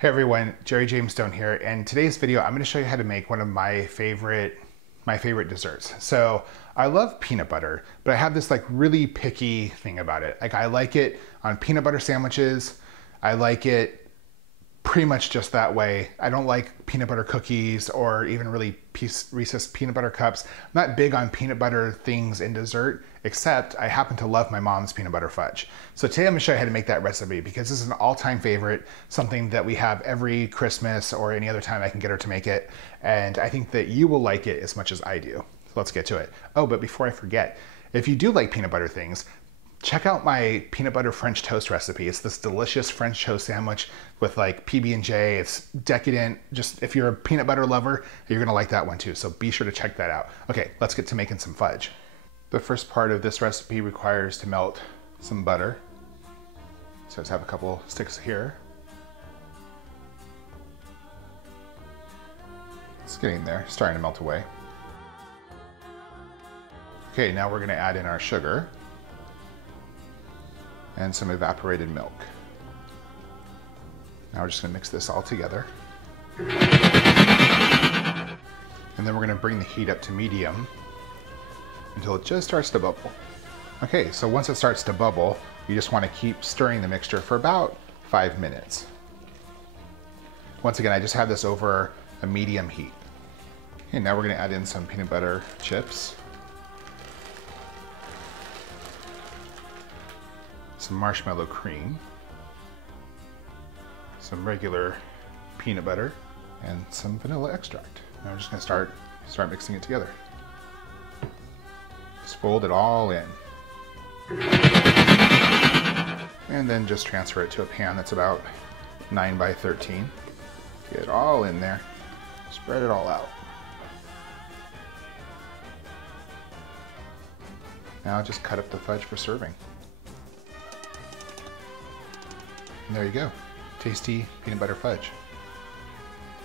Hey everyone, Jerry James Stone here. In today's video, I'm going to show you how to make one of my favorite desserts. So I love peanut butter, but I have this like really picky thing about it. Like I like it on peanut butter sandwiches. I like it pretty much just that way. I don't like peanut butter cookies or even really Reese's peanut butter cups. I'm not big on peanut butter things in dessert, except I happen to love my mom's peanut butter fudge. So today I'm gonna show you how to make that recipe because this is an all-time favorite, something that we have every Christmas or any other time I can get her to make it. And I think that you will like it as much as I do. So let's get to it. Oh, but before I forget, if you do like peanut butter things, check out my peanut butter French toast recipe. It's this delicious French toast sandwich with like PB&J. It's decadent. Just if you're a peanut butter lover, you're gonna like that one too. So be sure to check that out. Okay, let's get to making some fudge. The first part of this recipe requires to melt some butter. So let's have a couple sticks here. It's getting there, starting to melt away. Okay, now we're gonna add in our sugar and some evaporated milk. Now we're just gonna mix this all together. And then we're gonna bring the heat up to medium until it just starts to bubble. Okay, so once it starts to bubble, you just wanna keep stirring the mixture for about 5 minutes. Once again, I just have this over a medium heat. Okay, now we're gonna add in some peanut butter chips, some marshmallow cream, some regular peanut butter, and some vanilla extract. Now we're just gonna start mixing it together. Just fold it all in. And then just transfer it to a pan that's about 9 by 13. Get it all in there. Spread it all out. Now just cut up the fudge for serving. And there you go, tasty peanut butter fudge.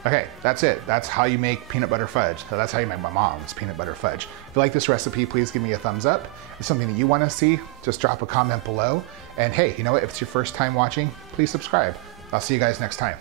Okay, that's it. That's how you make peanut butter fudge. So that's how you make my mom's peanut butter fudge. If you like this recipe, please give me a thumbs up. If it's something that you want to see, just drop a comment below. And hey, you know what? If it's your first time watching, please subscribe. I'll see you guys next time.